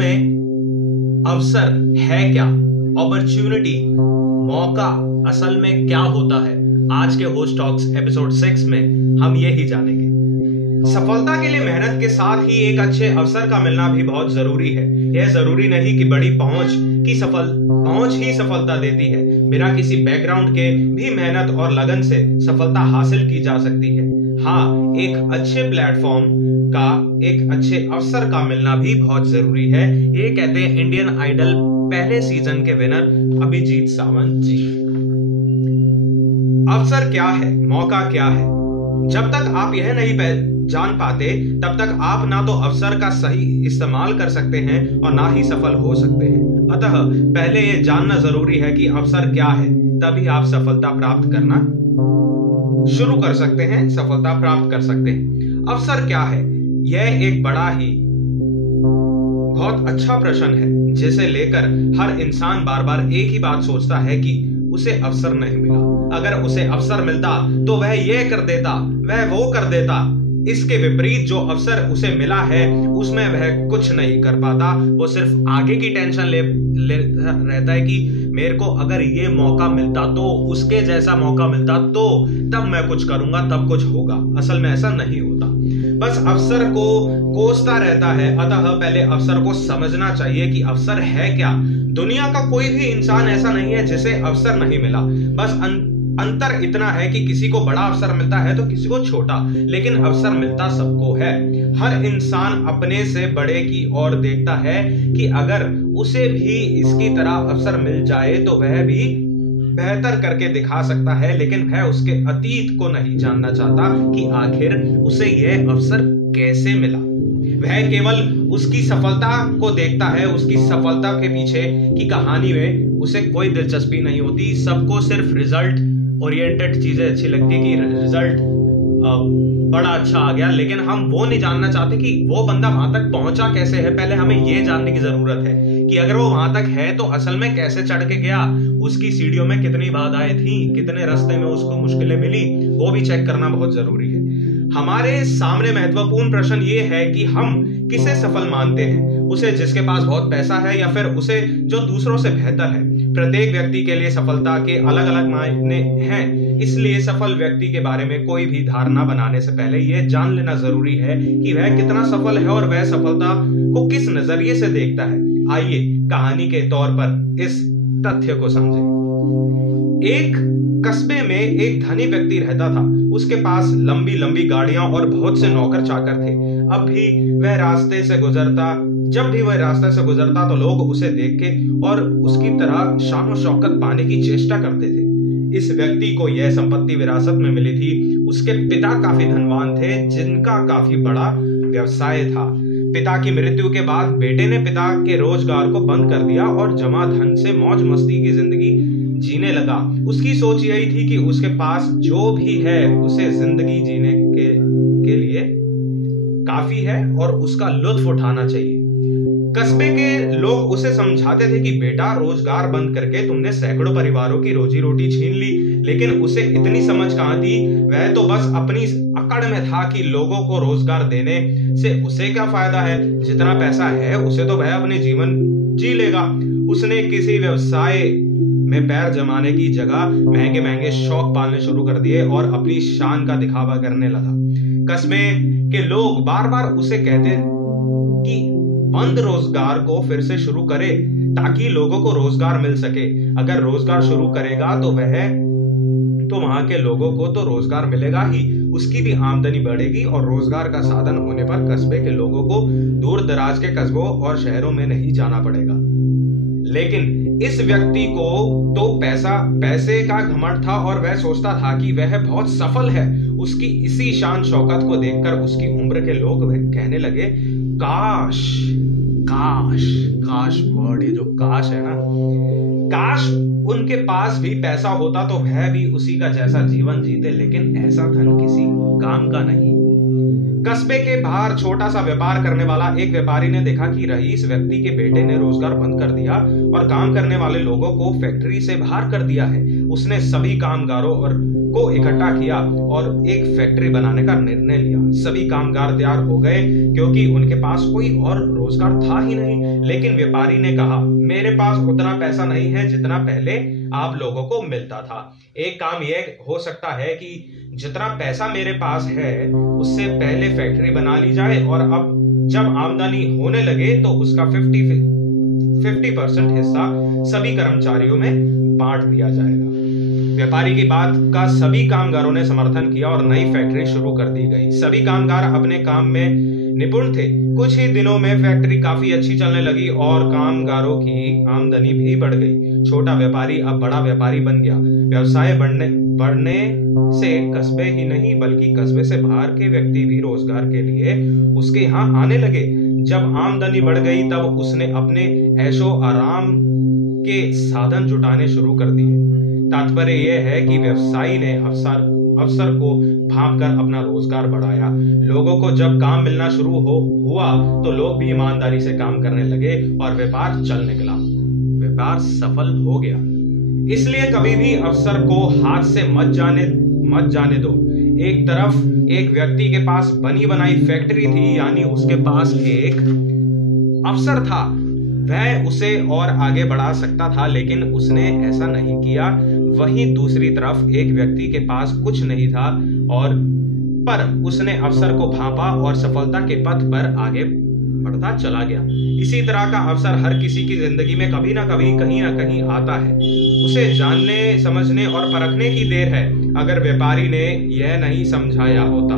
में अवसर है क्या, अपॉर्चुनिटी, मौका असल में क्या होता है, आज के होस्ट टॉक्स एपिसोड 6 में हम यही जानेंगे। सफलता के लिए मेहनत के साथ ही एक अच्छे अवसर का मिलना भी बहुत जरूरी है। यह जरूरी नहीं कि बड़ी पहुंच ही सफलता देती है। बिना किसी बैकग्राउंड के भी मेहनत और लगन से सफलता हासिल की जा सकती है। हाँ, एक अच्छे प्लेटफॉर्म का, एक अच्छे अवसर का मिलना भी बहुत जरूरी है। ये कहते हैं इंडियन आइडल पहले सीजन के विनर अभिजीत सावंत जी। अवसर क्या है, मौका क्या है? जब तक आप यह नहीं जान पाते तब तक आप ना तो अवसर का सही इस्तेमाल कर सकते हैं और ना ही सफल हो सकते हैं। अतः पहले यह जानना जरूरी है कि अवसर क्या है, तभी आप सफलता प्राप्त करना शुरू कर सकते हैं, सफलता प्राप्त कर सकते हैं। अवसर क्या है? यह एक बड़ा ही बहुत अच्छा प्रश्न है, जिसे लेकर हर इंसान बार बार एक ही बात सोचता है कि उसे अवसर नहीं मिला। अगर उसे अवसर मिलता तो वह यह कर देता, वह वो कर देता। इसके विपरीत जो अवसर उसे मिला है उसमें वह कुछ नहीं कर पाता। वो सिर्फ आगे की टेंशन ले रहता है कि मेरे को अगर ये मौका मिलता तो, उसके जैसा मौका मिलता तो तब मैं कुछ करूंगा, तब कुछ होगा। असल में ऐसा नहीं होता, बस अवसर को कोसता रहता है। अतः पहले अवसर को समझना चाहिए कि अवसर है क्या। दुनिया का कोई भी इंसान ऐसा नहीं है जिसे अवसर नहीं मिला। बस अंतर इतना है कि किसी को बड़ा अवसर मिलता है तो किसी को छोटा, लेकिन अवसर मिलता सबको है। हर इंसान अपने से बड़े की ओर देखता है कि अगर उसे भी इसकी तरह अवसर मिल जाए तो वह भी बेहतर करके दिखा सकता है, लेकिन वह उसके अतीत को नहीं जानना चाहता कि आखिर उसे यह अवसर कैसे मिला। वह केवल उसकी सफलता को देखता है, उसकी सफलता के पीछे की कहानी में उसे कोई दिलचस्पी नहीं होती। सबको सिर्फ रिजल्ट ओरिएंटेड चीजें अच्छी लगती है कि रिजल्ट बड़ा अच्छा आ गया, लेकिन हम वो नहीं जानना चाहते कि वो बंदा वहां तक पहुंचा कैसे है। पहले हमें ये जानने की जरूरत है कि अगर वो वहां तक है तो असल में कैसे चढ़ के गया, उसकी सीढ़ियों में कितनी बाधाएं थी, कितने रास्ते में उसको मुश्किलें मिली, वो भी चेक करना बहुत जरूरी है। हमारे सामने महत्वपूर्ण प्रश्न ये है कि हम किसे सफल मानते हैं, उसे जिसके पास बहुत पैसा है या फिर उसे जो दूसरों से बेहतर है। प्रत्येक व्यक्ति के लिए सफलता के अलग अलग मायने हैं, इसलिए सफल व्यक्ति के बारे में कोई भी धारणा बनाने से पहले यह जान लेना जरूरी है कि वह कितना सफल है और वह सफलता को किस नजरिए से देखता है। आइए कहानी के तौर पर इस तथ्य को समझें। एक कस्बे में एक धनी व्यक्ति रहता था। उसके पास लंबी लंबी गाड़ियां और बहुत से नौकर चाकर थे। जब भी वह रास्ते से गुजरता तो लोग उसे देख के और उसकी तरह शान और शौकत पाने की चेष्टा करते थे। इस व्यक्ति को यह संपत्ति विरासत में मिली थी। उसके पिता काफी धनवान थे, जिनका काफी बड़ा व्यवसाय था। पिता की मृत्यु के बाद बेटे ने पिता के रोजगार को बंद कर दिया और जमा धन से मौज मस्ती की जिंदगी जीने लगा। उसकी सोच यही थी कि उसके पास जो भी है उसे जिंदगी जीने के लिए काफी है और उसका लुत्फ उठाना चाहिए। कस्बे के लोग उसे समझाते थे कि बेटा, रोजगार बंद करके तुमने सैकड़ों परिवारों की रोजी रोटी छीन ली, लेकिन उसे इतनी समझ कहां थी। वह तो बस अपनी अकड़ में था कि लोगों को रोजगार देने से उसे क्या फायदा है, जितना पैसा है उसे तो वह अपने जीवन जी लेगा। उसने किसी व्यवसाय में पैर जमाने की जगह महंगे महंगे शौक पालने शुरू कर दिए और अपनी शान का दिखावा करने लगा। कस्बे के लोग बार बार उसे कहते कि बंद रोजगार को फिर से शुरू करे ताकि लोगों को रोजगार मिल सके। अगर रोजगार शुरू करेगा तो वहां के लोगों को तो रोजगार मिलेगा ही, उसकी भी आमदनी बढ़ेगी और रोजगार का साधन होने पर कस्बे के लोगों को दूर दराज के कस्बों और शहरों में नहीं जाना पड़ेगा। लेकिन इस व्यक्ति को तो पैसे का घमंड था और वह सोचता था कि वह बहुत सफल है। उसकी इसी शान शौकत को देखकर उसकी उम्र के लोग वह कहने लगे, काश काश काश वर्ड, ये जो काश है ना, काश उनके पास भी पैसा होता तो वह भी उसी का जैसा जीवन जीते, लेकिन ऐसा धन किसी काम का नहीं। कस्बे के बाहर छोटा सा व्यापार करने वाला एक व्यापारी ने देखा कि रईस व्यक्ति के बेटे ने रोजगार बंद कर दिया और काम करने वाले लोगों को फैक्ट्री से बाहर कर दिया है। उसने सभी कामगारों को इकट्ठा किया और एक फैक्ट्री बनाने का निर्णय लिया। सभी कामगार तैयार हो गए क्योंकि उनके पास कोई और रोजगार था ही नहीं। लेकिन व्यापारी ने कहा, मेरे पास उतना पैसा नहीं है जितना पहले आप लोगों को मिलता था। एक काम यह हो सकता है कि जितना पैसा मेरे पास है उससे पहले फैक्ट्री बना ली जाए और अब जब आमदनी होने लगे तो उसका 50% हिस्सा सभी कर्मचारियों में बांट दिया जाएगा। व्यापारी की बात का सभी कामगारों ने समर्थन किया और नई फैक्ट्री शुरू कर दी गई। सभी कामगार अपने काम में निपुण थे। कुछ ही दिनों में फैक्ट्री काफी अच्छी चलने लगी और कामगारों की आमदनी भी बढ़ गई। छोटा व्यापारी अब बड़ा व्यापारी बन गया। व्यवसाय बढ़ने से कस्बे ही नहीं बल्कि कस्बे से बाहर के व्यक्ति भी रोजगार के लिए उसके यहाँ आने लगे। जब आमदनी बढ़ गई तब उसने अपने ऐशो आराम के साधन जुटाने शुरू कर दिए। तात्पर्य यह है कि व्यवसायी ने अवसर को भांपकर अपना रोजगार बढ़ाया। लोगों को जब काम मिलना शुरू हुआ तो लोग भी ईमानदारी से काम करने लगे और व्यापार चल निकला। व्यापार सफल हो गया। इसलिए कभी भी अवसर को हाथ से मत जाने दो। एक तरफ एक व्यक्ति के पास बनी बनाई फैक्ट्री थी, यानी उसके पास एक अवसर था। वह उसे और आगे बढ़ा सकता था, लेकिन उसने ऐसा नहीं किया। वहीं दूसरी तरफ एक व्यक्ति के पास कुछ नहीं था पर उसने अवसर को भांपा और सफलता के पथ पर आगे बढ़ता चला गया। इसी तरह का अवसर हर किसी की जिंदगी में कभी ना कभी कहीं ना कहीं आता है। उसे जानने, समझने और परखने की देर है। अगर व्यापारी ने यह नहीं समझाया होता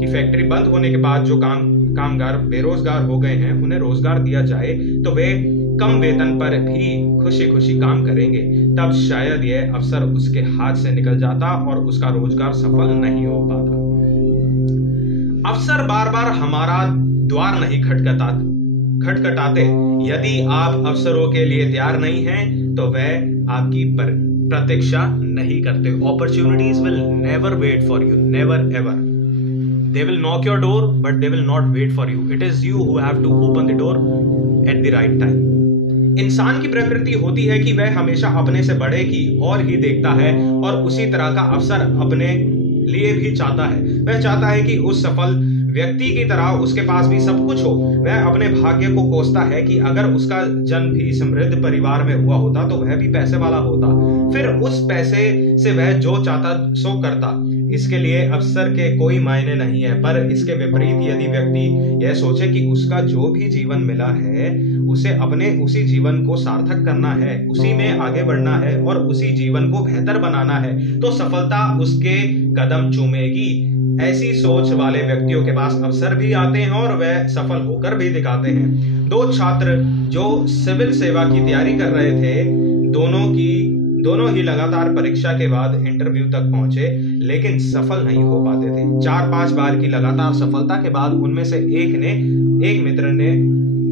कि फैक्ट्री बंद होने के बाद जो कामगार बेरोजगार हो गए हैं उन्हें रोजगार दिया जाए तो वे कम वेतन पर भी खुशी खुशी काम करेंगे, तब शायद यह अवसर उसके हाथ से निकल जाता और उसका रोजगार सफल नहीं हो पाता। अवसर बार बार हमारा द्वार नहीं खटखटाते। यदि आप अवसरों के लिए तैयार नहीं हैं तो वह आपकी प्रतीक्षा नहीं करते। Opportunities will never wait for you, never ever. They will knock your door, but they will not wait for you. It is you who have to open the door at the right time. इंसान की प्रकृति होती है कि वह हमेशा अपने से बड़े की और ही देखता है और उसी तरह का अवसर अपने लिए भी चाहता है। वह चाहता है कि उस सफल व्यक्ति की तरह उसके पास भी सब कुछ हो। वह अपने भाग्य को कोसता है कि अगर उसका जन्म भी समृद्ध परिवार में हुआ होता तो वह भी पैसे वाला होता, फिर उस पैसे से वह जो चाहता सो करता। इसके लिए अवसर के कोई मायने नहीं है, पर इसके विपरीत यदि व्यक्ति यह सोचे कि उसका जो भी जीवन मिला है उसे अपने उसी जीवन को सार्थक करना है, उसी में आगे बढ़ना है और उसी जीवन को बेहतर बनाना है, तो सफलता उसके कदम चूमेगी। ऐसी सोच वाले व्यक्तियों के पास अवसर भी आते हैं और वह सफल होकर भी दिखाते हैं। दो छात्र जो सिविल सेवा की तैयारी कर रहे थे, दोनों ही लगातार परीक्षा के बाद इंटरव्यू तक पहुंचे, लेकिन सफल नहीं हो पाते थे। 4-5 बार की लगातार सफलता के बाद उनमें से एक मित्र ने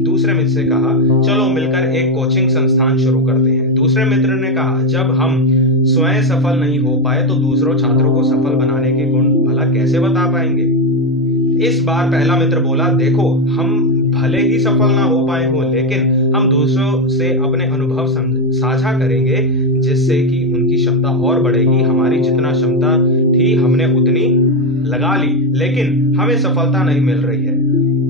दूसरे मित्र से कहा, चलो मिलकर एक कोचिंग संस्थान शुरू करते हैं। दूसरे मित्र ने कहा, जब हम स्वयं सफल नहीं हो पाए तो दूसरों छात्रों को सफल बनाने के गुण भला कैसे बता पाएंगे। इस बार पहला मित्र बोला, देखो हम भले ही सफल ना हो पाए हो, लेकिन हम दूसरों से अपने अनुभव साझा करेंगे जिससे कि उनकी क्षमता और बढ़ेगी। हमारी जितना क्षमता थी हमने उतनी लगा ली, लेकिन हमें सफलता नहीं मिल रही है।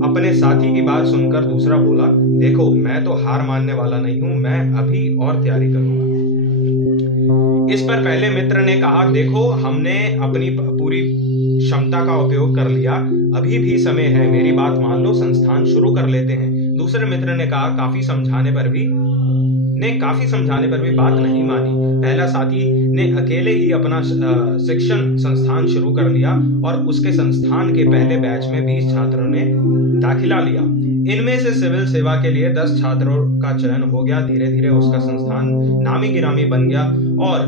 अपने साथी की बात सुनकर दूसरा बोला, देखो मैं तो हार मानने वाला नहीं हूं, मैं अभी और तैयारी करूंगा। इस पर पहले मित्र ने कहा, देखो हमने अपनी पूरी क्षमता का उपयोग कर लिया, अभी भी समय है, मेरी बात मान लो, संस्थान शुरू कर लेते हैं। दूसरे मित्र ने कहा, काफी समझाने पर भी बात नहीं मानी। पहला साथी ने अकेले ही अपना शिक्षण संस्थान शुरू कर लिया और उसके संस्थान के पहले बैच में 20 छात्रों ने दाखिला लिया। इनमें से सिविल सेवा के लिए 10 छात्रों का चयन हो गया। धीरे धीरे उसका संस्थान नामी गिरामी बन गया और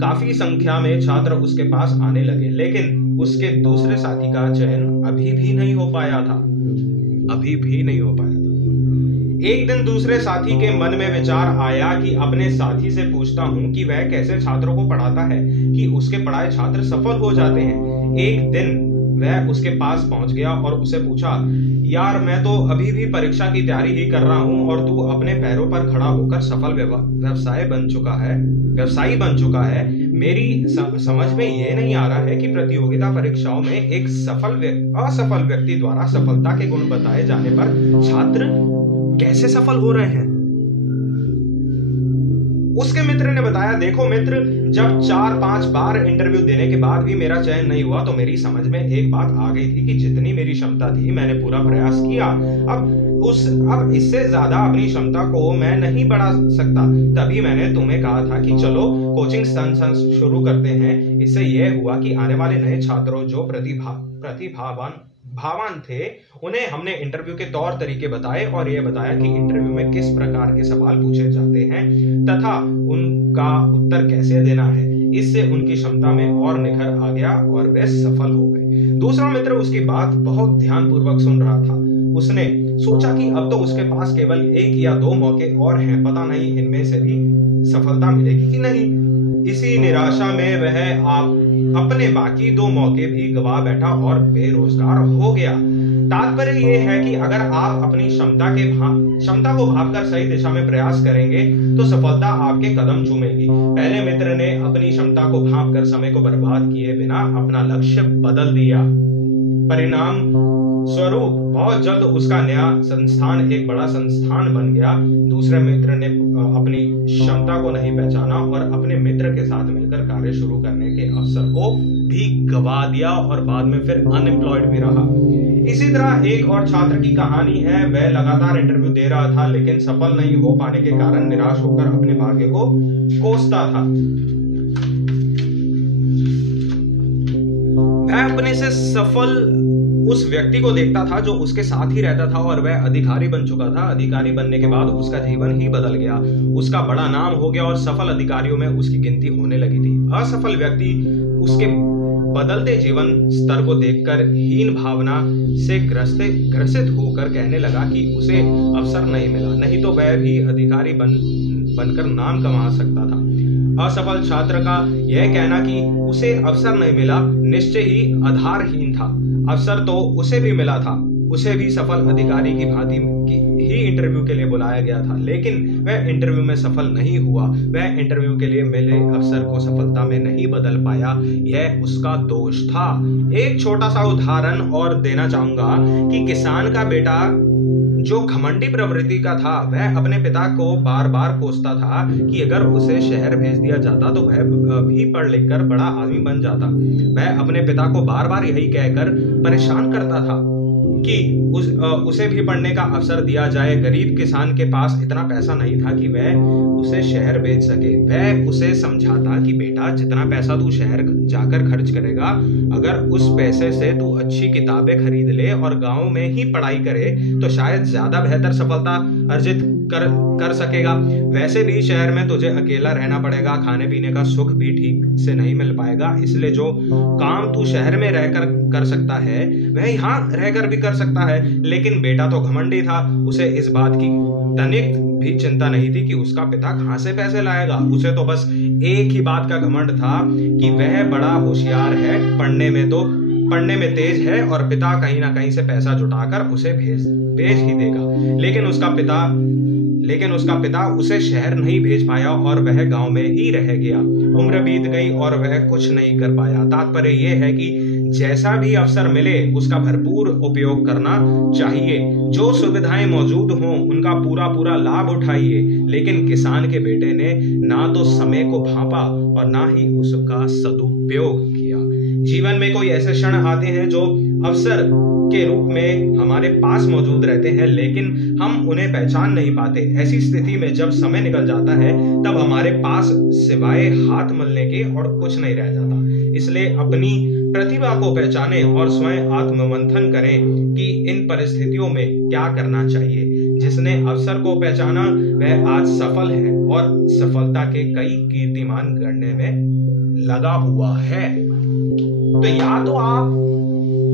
काफी संख्या में छात्र उसके पास आने लगे, लेकिन उसके दूसरे साथी का चयन अभी भी नहीं हो पाया था। एक दिन दूसरे साथी के मन में विचार आया कि अपने साथी से पूछता हूं कि वह कैसे छात्रों को पढ़ाता है कि उसके पढ़ाए छात्र सफल हो जाते हैं। एक दिन वह उसके पास पहुंच गया और उसे पूछा, यार मैं तो अभी भी परीक्षा की तैयारी ही कर रहा हूं और तू अपने पैरों पर खड़ा होकर सफल व्यवसायी बन चुका है। मेरी समझ में ये नहीं आ रहा है कि प्रतियोगिता परीक्षाओं में एक असफल व्यक्ति द्वारा सफलता के गुण बताए जाने पर छात्र कैसे सफल हो रहे हैं। उसके मित्र ने बताया, देखो मित्र, जब 4-5 बार इंटरव्यू देने के बाद भी मेरा चयन नहीं हुआ तो मेरी समझ में एक बात आ गई थी कि जितनी मेरी क्षमता थी मैंने पूरा प्रयास किया। अब इससे ज्यादा अपनी क्षमता को मैं नहीं बढ़ा सकता। तभी मैंने तुम्हें कहा था कि चलो कोचिंग संस्थान शुरू करते हैं। इससे यह हुआ कि आने वाले नए छात्रों जो भावान थे उन्हें हमने इंटरव्यू के तौर तरीके बताए और यह बताया कि इंटरव्यू में किस प्रकार के सवाल पूछे जाते हैं तथा उनका उत्तर कैसे देना है। इससे उनकी क्षमता में और निखर आ गया और वे सफल हो गए। दूसरा मित्र उसकी बात बहुत ध्यानपूर्वक सुन रहा था। उसने सोचा कि अब तो उसके पास केवल 1 या 2 मौके और हैं, पता नहीं इनमें से भी सफलता मिलेगी कि नहीं। इसी निराशा में वह अपने बाकी 2 मौके भी गवा बैठा और बेरोजगार हो गया। तात्पर्य यह है कि अगर आप अपनी क्षमता को भांपकर सही दिशा में प्रयास करेंगे तो सफलता आपके कदम चूमेगी। पहले मित्र ने अपनी क्षमता को भांपकर समय को बर्बाद किए बिना अपना लक्ष्य बदल दिया। परिणाम स्वरूप बहुत जल्द उसका नया संस्थान एक बड़ा संस्थान बन गया। दूसरे मित्र ने अपनी क्षमता को नहीं पहचाना और अपने मित्र के साथ मिलकर कार्य शुरू करने के अवसर को भी गवा दिया और बाद में फिर अनएम्प्लॉयड भी रहा। इसी तरह एक और छात्र की कहानी है। वह लगातार इंटरव्यू दे रहा था लेकिन सफल नहीं हो पाने के कारण निराश होकर अपने भाग्य को कोसता था। वह अपने से सफल उस व्यक्ति को देखता था जो उसके साथ ही रहता था और वह अधिकारी बन चुका था। अधिकारी बनने के बाद उसका जीवन ही बदल गया। उसका बड़ा नाम हो गया और सफल अधिकारियों में उसकी गिनती होने लगी थी। असफल व्यक्ति उसके बदलते जीवन स्तर को देखकर हीन भावना से ग्रसित होकर कहने लगा कि उसे अवसर नहीं मिला, नहीं तो वह भी अधिकारी बनकर नाम कमा सकता था। असफल छात्र का यह कहना कि उसे अवसर नहीं मिला निश्चय ही आधारहीन था। अवसर तो उसे भी मिला था, उसे भी सफल अधिकारी की भांति ही इंटरव्यू के लिए बुलाया गया था, लेकिन वह इंटरव्यू में सफल नहीं हुआ। वह इंटरव्यू के लिए मिले अवसर को सफलता में नहीं बदल पाया। यह उसका दोष था। एक छोटा सा उदाहरण और देना चाहूंगा कि किसान का बेटा जो घमंडी प्रवृत्ति का था वह अपने पिता को बार बार कोसता था कि अगर उसे शहर भेज दिया जाता तो वह भी पढ़ लिख कर बड़ा आदमी बन जाता। वह अपने पिता को बार बार यही कहकर परेशान करता था कि उसे भी पढ़ने का अवसर दिया जाए। गरीब किसान के पास इतना पैसा नहीं था कि वह उसे शहर भेज सके। वह उसे समझाता कि बेटा जितना पैसा तू शहर जाकर खर्च करेगा, अगर उस पैसे से तू अच्छी किताबें खरीद ले और गांव में ही पढ़ाई करे तो शायद ज्यादा बेहतर सफलता अर्जित कर सकेगा। वैसे भी शहर में तुझे अकेला रहना पड़ेगा, खाने पीने का सुख भी ठीक से नहीं मिल पाएगा, इसलिए जो काम तू शहर में रहकर कर सकता है वह यहाँ रहकर भी कर सकता है। लेकिन बेटा तो घमंडी था, उसे इस बात की तनिक भी चिंता नहीं थी कि उसका पिता कहाँ से पैसे लाएगा। उसे तो बस एक ही बात का घमंड था कि वह बड़ा होशियार है, पढ़ने में तेज है और पिता कहीं ना कहीं से पैसा जुटाकर उसे भेज ही देगा। लेकिन उसका पिता उसे शहर नहीं भेज पाया और वह गांव में ही रह गया। उम्र बीत गई और वह कुछ नहीं कर पाया। तात्पर्य यह है कि जैसा भी अवसर मिले उसका भरपूर उपयोग करना चाहिए। जो सुविधाएं मौजूद हों उनका पूरा लाभ उठाइए। लेकिन किसान के बेटे ने ना तो समय को भांपा और ना ही उसका सदुपयोग किया। जीवन में कोई ऐसे क्षण आते हैं जो अवसर के रूप में हमारे पास मौजूद रहते हैं, लेकिन हम उन्हें पहचान नहीं पाते। ऐसी स्थिति में जब समय निकल जाता है तब हमारे पास सिवाय हाथ मलने के और कुछ नहीं रह जाता। इसलिए अपनी प्रतिभा को पहचानें और स्वयं आत्ममंथन करें कि इन परिस्थितियों में क्या करना चाहिए। जिसने अवसर को पहचाना वह आज सफल है और सफलता के कई कीर्तिमान गढ़ने में लगा हुआ है। तो या तो आप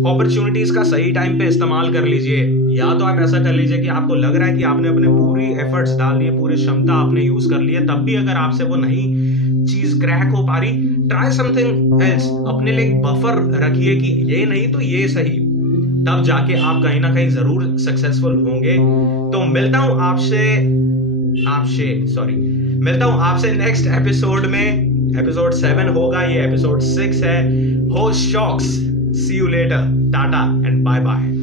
अपॉर्चुनिटीज का सही टाइम पे इस्तेमाल कर लीजिए, या तो आप ऐसा कर लीजिए कि आपको लग रहा है कि आपने अपने पूरी एफर्ट्स डाल लिए, पूरी क्षमता आपने यूज कर ली है, तब भी अगर आपसे वो नहीं चीज क्रैक हो पा रही, ट्राई समथिंग एल्स। अपने लिए एक बफर रखिए कि ये नहीं तो ये सही, तब जाके आप कहीं ना कहीं जरूर सक्सेसफुल होंगे। तो मिलता हूं आपसे नेक्स्ट एपिसोड में। एपिसोड 7 होगा, ये एपिसोड 6 है। Host shocks, see you later, tata and bye bye.